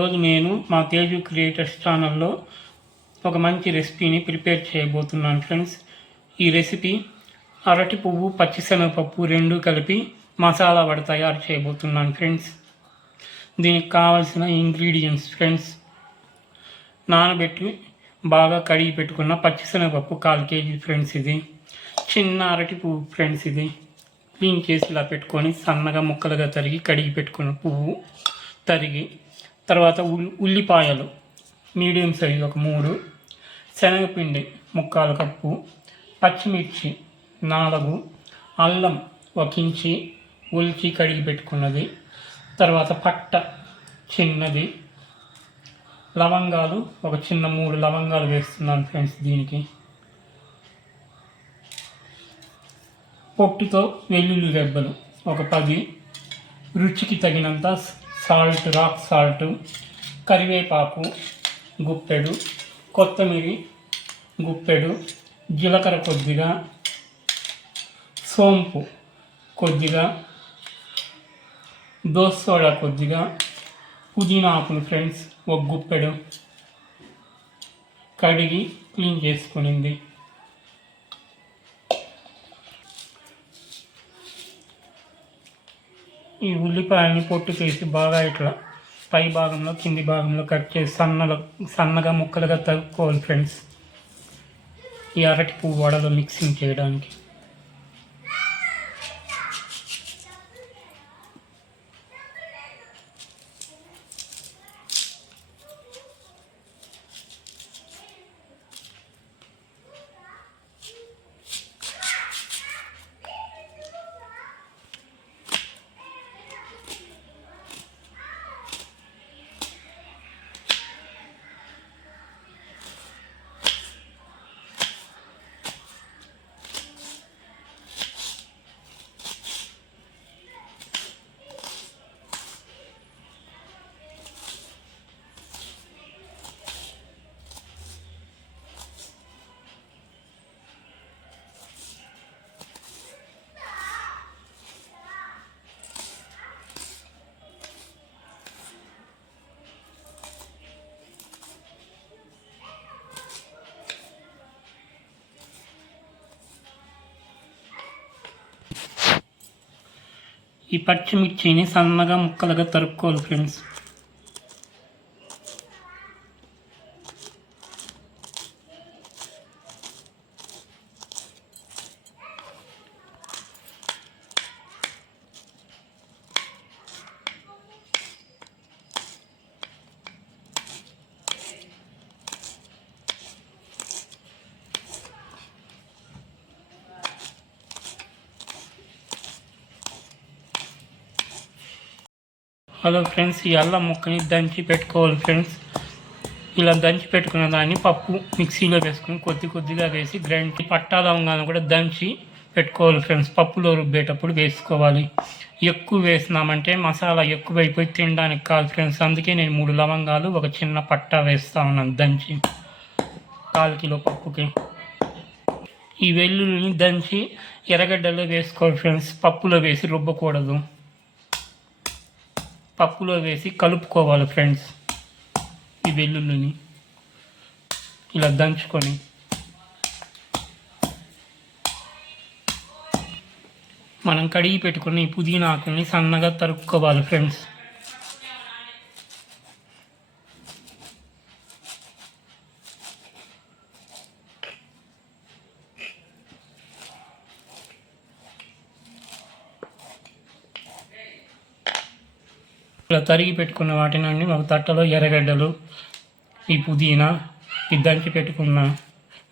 ఈరోజు నేను మా తేజు క్రియేటర్స్ ఛానల్లో ఒక మంచి రెసిపీని ప్రిపేర్ చేయబోతున్నాను ఫ్రెండ్స్. ఈ రెసిపీ అరటి పువ్వు పచ్చిశనగపప్పు రెండు కలిపి మసాలా వడ తయారు చేయబోతున్నాను ఫ్రెండ్స్. దీనికి కావాల్సిన ఇంగ్రీడియంట్స్ ఫ్రెండ్స్: నానబెట్టి బాగా కడిగి పెట్టుకున్న పచ్చిశనగపప్పు 1/4 kg ఫ్రెండ్స్. ఇది చిన్న అరటి పువ్వు ఫ్రెండ్స్. ఇది క్లీన్ చేసి ఇలా పెట్టుకొని సన్నగా ముక్కలుగా తరిగి కడిగి పెట్టుకున్న పువ్వు తరిగి, తర్వాత ఉల్లిపాయలు మీడియం సైజు ఒక 3, శనగపిండి 1/4 కప్పు, పచ్చిమిర్చి 4, అల్లం 1 ఇంచి ఒలిచి కడిగి పెట్టుకున్నది, తర్వాత పట్ట చిన్నది, లవంగాలు ఒక చిన్న 3 లవంగాలు వేస్తున్నాను ఫ్రెండ్స్. దీనికి పొట్టుతో వెల్లుల్లి రెబ్బలు ఒక 10, రుచికి తగినంత సాల్ట్, రాక్ సాల్ట్, కరివేపాకు గుప్పెడు, కొత్తిమీర గుప్పెడు, జీలకర్ర కొద్దిగా, సోంపు కొద్దిగా, దోస సోడా కొద్దిగా, పుదీనా ఆకులు ఫ్రెండ్స్ 1 గుప్పెడు కడిగి క్లీన్ చేసుకునింది. ఈ ఉల్లిపాయని పొట్టు చేసి బాగా ఇట్లా పై భాగంలో కింది భాగంలో కట్ చేసి సన్నగా ముక్కలుగా తరుక్కోవాలి ఫ్రెండ్స్, ఈ అరటి పువ్వు వడలో మిక్సింగ్ చేయడానికి. ఈ పచ్చిమిర్చిని సన్నగా ముక్కలుగా తరుక్కోవాలి ఫ్రెండ్స్. హలో ఫ్రెండ్స్, ఈ అల్లం ముక్కని దంచి పెట్టుకోవాలి ఫ్రెండ్స్. ఇలా దంచి పెట్టుకున్న దాన్ని పప్పు మిక్సీలో వేసుకుని కొద్దిగా వేసి గ్రైండ్, పట్టా లవంగాలను కూడా దంచి పెట్టుకోవాలి ఫ్రెండ్స్. పప్పులో రుబ్బేటప్పుడు వేసుకోవాలి. ఎక్కువ వేసినామంటే మసాలా ఎక్కువైపోయి తినడానికి కాదు ఫ్రెండ్స్. అందుకే నేను 3 లవంగాలు ఒక చిన్న పట్టా వేస్తూ ఉన్నాను దంచి 1/4 కిలో పప్పుకి. ఈ వెల్లుల్లిని దంచి ఎర్రగడ్డలో వేసుకోవాలి ఫ్రెండ్స్. పప్పులో వేసి రుబ్బకూడదు, పప్పులో వేసి కలుపుకోవాలి ఫ్రెండ్స్. ఈ వెల్లుల్లిని ఇలా దంచుకొని మనం కడిగి పెట్టుకుని ఈ పుదీనా ఆకుల్ని సన్నగా తరుక్కోవాలి ఫ్రెండ్స్. ఇలా తరిగి పెట్టుకున్న వాటి నుండి ఒక తట్టలో ఎర్రగడ్డలు, ఈ పుదీనా, ఈ దంచి పెట్టుకున్న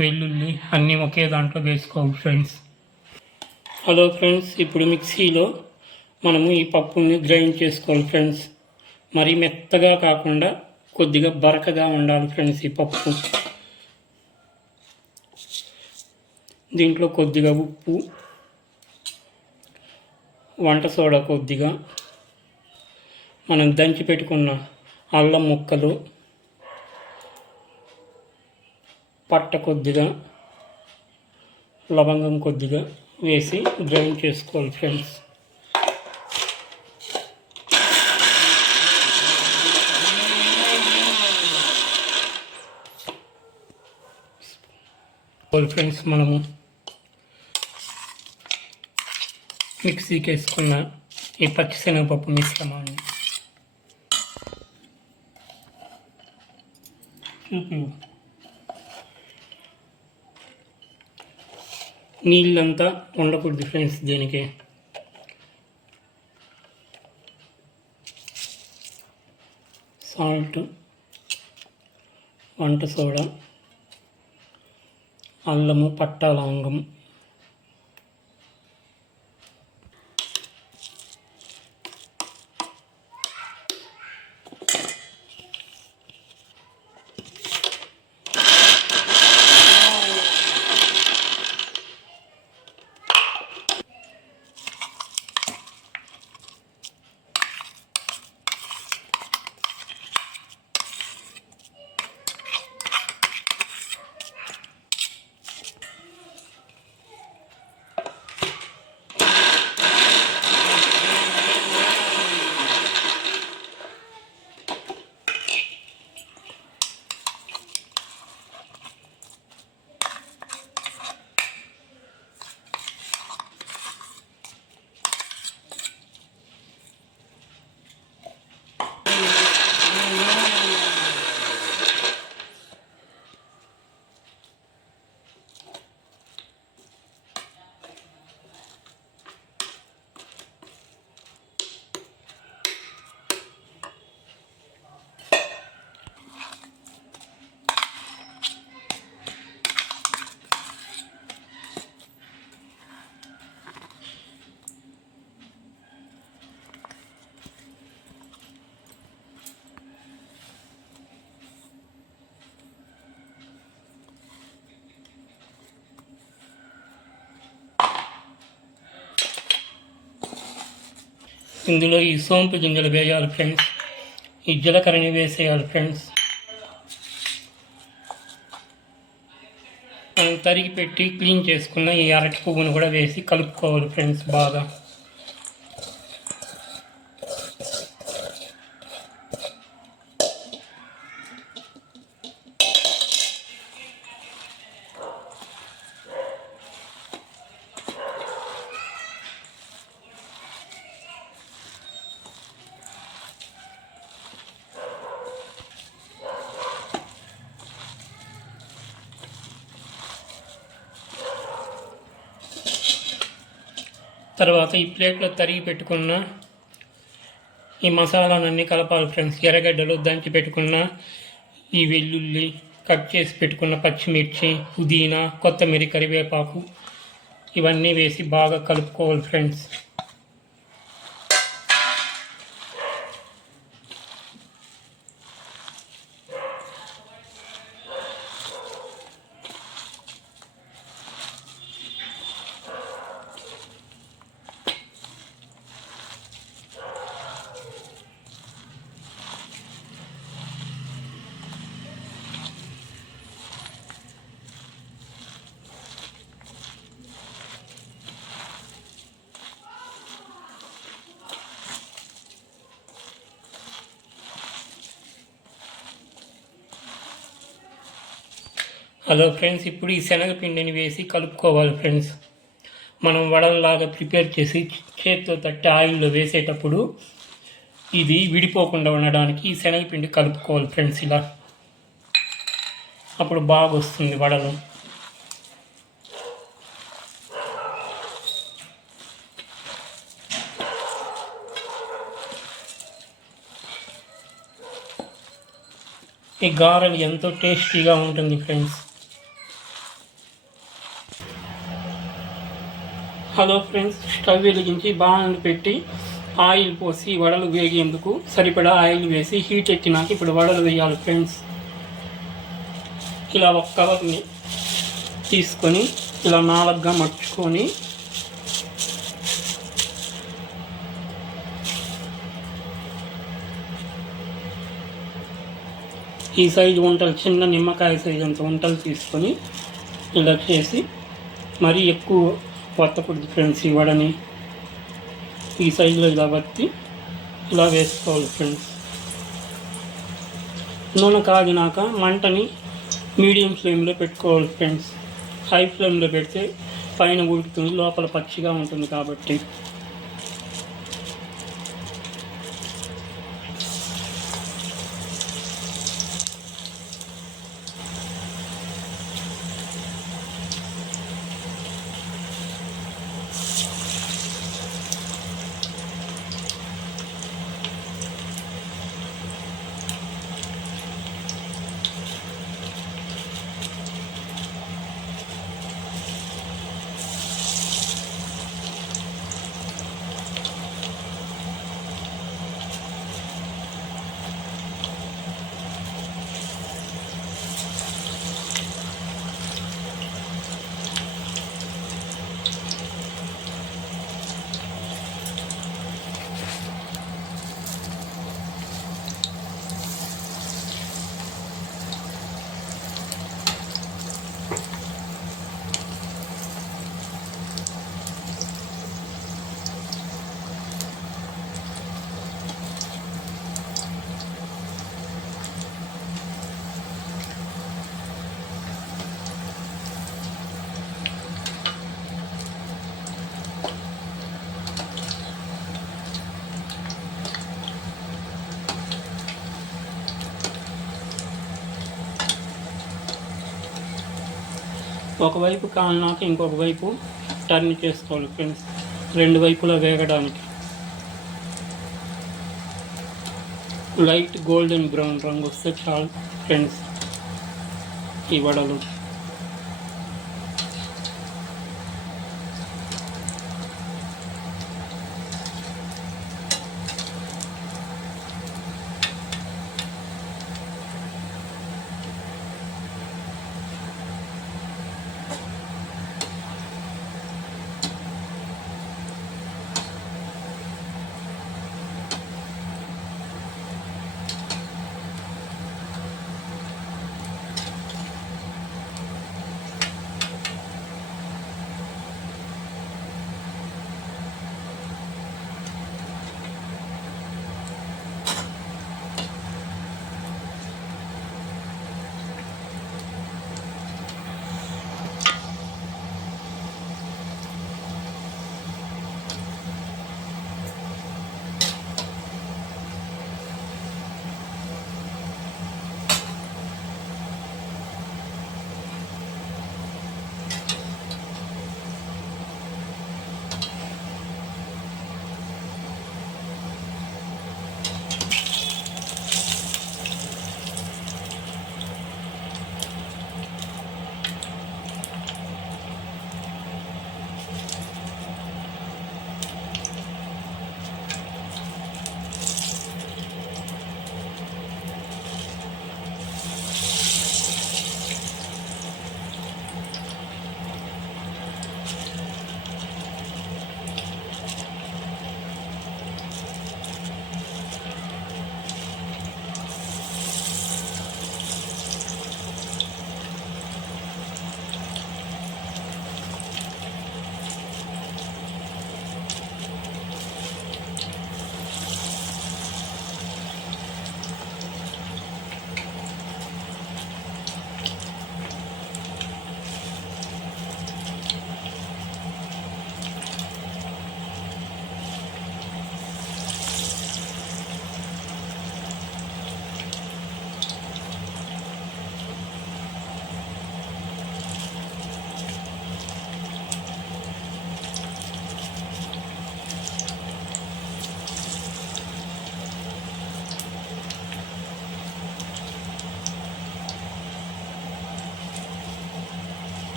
వెల్లుల్లి అన్నీ ఒకే దాంట్లో వేసుకోవాలి ఫ్రెండ్స్. హలో ఫ్రెండ్స్, ఇప్పుడు మిక్సీలో మనము ఈ పప్పుని గ్రైండ్ చేసుకోవాలి ఫ్రెండ్స్. మరీ మెత్తగా కాకుండా కొద్దిగా బరకగా ఉండాలి ఫ్రెండ్స్ ఈ పప్పు. దీంట్లో కొద్దిగా ఉప్పు, వంట సోడా కొద్దిగా, మనం దంచి పెట్టుకున్న అల్లం ముక్కలు, పట్ట కొద్దిగా, లవంగం కొద్దిగా వేసి గ్రైండ్ చేసుకోవాలి ఫ్రెండ్స్. ఫ్రెండ్స్ మనము మిక్సీకి వేసుకున్న ఈ పచ్చిశనగపప్పు మిశ్రమాన్ని నీళ్ళంతా ఉండకూడదు ఫ్రెండ్స్. దీనికి సాల్ట్, వంట సోడా, అల్లము, పట్టా లవంగం, ఇందులో ఈ సోంపు గింజలు వేయాలి ఫ్రెండ్స్. ఈ జీలకర్రని వేసేయాలి ఫ్రెండ్స్. మనం తరిగి పెట్టి క్లీన్ చేసుకున్న ఈ అరటి పువ్వును కూడా వేసి కలుపుకోవాలి ఫ్రెండ్స్ బాగా. తర్వాత ఈ ప్లేట్లో తరిగి పెట్టుకున్న ఈ మసాలాలన్నీ కలపాలి ఫ్రెండ్స్. ఎర్రగడ్డలు దంచి పెట్టుకున్న ఈ వెల్లుల్లి, కట్ చేసి పెట్టుకున్న పచ్చిమిర్చి, పుదీనా, కొత్తిమీర, కరివేపాకు ఇవన్నీ వేసి బాగా కలుపుకోవాలి ఫ్రెండ్స్. హలో ఫ్రెండ్స్, ఇప్పుడు ఈ శనగపిండిని వేసి కలుపుకోవాలి ఫ్రెండ్స్. మనం వడల్లాగా ప్రిపేర్ చేసి చేతితో తట్టి ఆయిల్లో వేసేటప్పుడు ఇది విడిపోకుండా ఉండడానికి ఈ శనగపిండి కలుపుకోవాలి ఫ్రెండ్స్. ఇలా అప్పుడు బాగా వస్తుంది వడలు. ఈ గారెలు ఎంతో టేస్టీగా ఉంటుంది ఫ్రెండ్స్. హలో ఫ్రెండ్స్, స్టవ్ వెలిగించి బాణలు పెట్టి ఆయిల్ పోసి వడలు వేగేందుకు సరిపడా ఆయిల్ వేసి హీట్ ఎక్కినాక ఇప్పుడు వడలు వేయాలి ఫ్రెండ్స్. ఇలా ఒక కవర్ని తీసుకొని ఇలా 4గా మర్చుకొని ఈ సైజు వంటలు, చిన్న నిమ్మకాయ సైజు అంత వంటలు తీసుకొని ఇలా చేసి మరీ ఎక్కువ వత్తకూడదు ఫ్రెండ్స్. ఈ వడని ఈ సైజులో ఇలా వత్తి ఇలా వేసుకోవాలి ఫ్రెండ్స్. నూనె కాగినాక మంటని మీడియం ఫ్లేమ్లో పెట్టుకోవాలి ఫ్రెండ్స్. హై ఫ్లేమ్లో పెడితే పైన ఉడుకుతుంది, లోపల పచ్చిగా ఉంటుంది కాబట్టి. ఒకవైపు కాలినాక ఇంకొక వైపు టర్న్ చేసుకోవాలి ఫ్రెండ్స్, రెండు వైపులా వేగడానికి. లైట్ గోల్డెన్ బ్రౌన్ రంగు వస్తే చాలు ఫ్రెండ్స్ ఈ వడలు.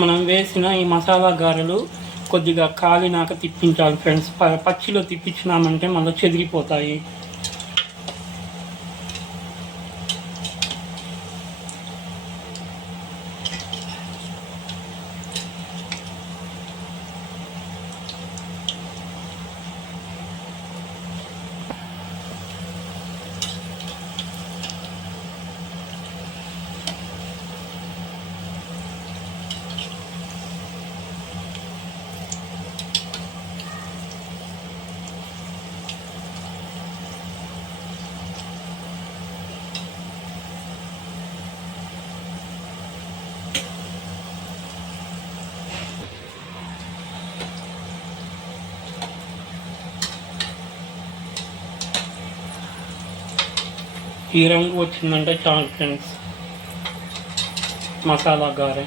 మనం వేసిన ఈ మసాలా గారెలు కొద్దిగా కాలినాక తిప్పించాలి ఫ్రెండ్స్. పచ్చిలో తిప్పించినామంటే మళ్ళీ చెదిరిపోతాయి. ఈ రంగు వచ్చిందంటే చాలు ఫ్రెండ్స్ మసాలా గారె.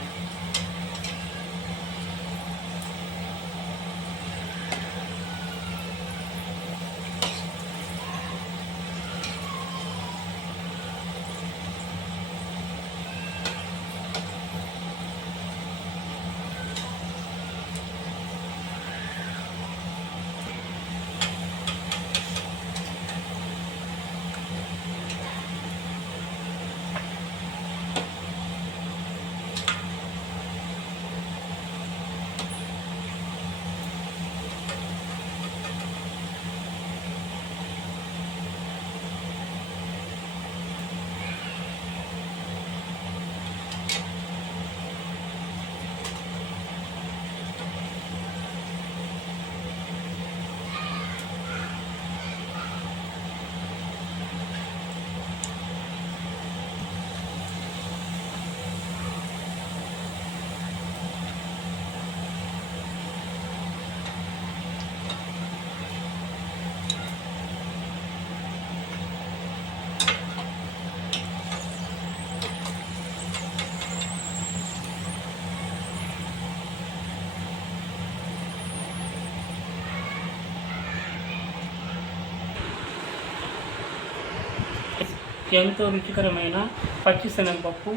ఎంతో రుచికరమైన పచ్చిశనగపప్పు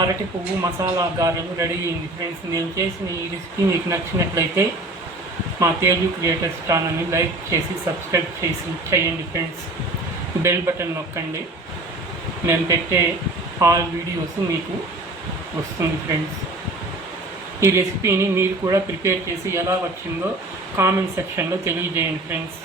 అరటి పువ్వు మసాలా గారెలు రెడీ అయింది ఫ్రెండ్స్. నేను చేసిన ఈ రెసిపీ మీకు నచ్చినట్లయితే మా తేజు క్రియేటర్స్ ఛానల్ని లైక్ చేసి సబ్స్క్రైబ్ చేయండి ఫ్రెండ్స్. బెల్ బటన్ నొక్కండి, మేము పెట్టే ఆల్ వీడియోస్ మీకు వస్తుంది ఫ్రెండ్స్. ఈ రెసిపీని మీరు కూడా ప్రిపేర్ చేసి ఎలా వచ్చిందో కామెంట్ సెక్షన్లో తెలియజేయండి ఫ్రెండ్స్.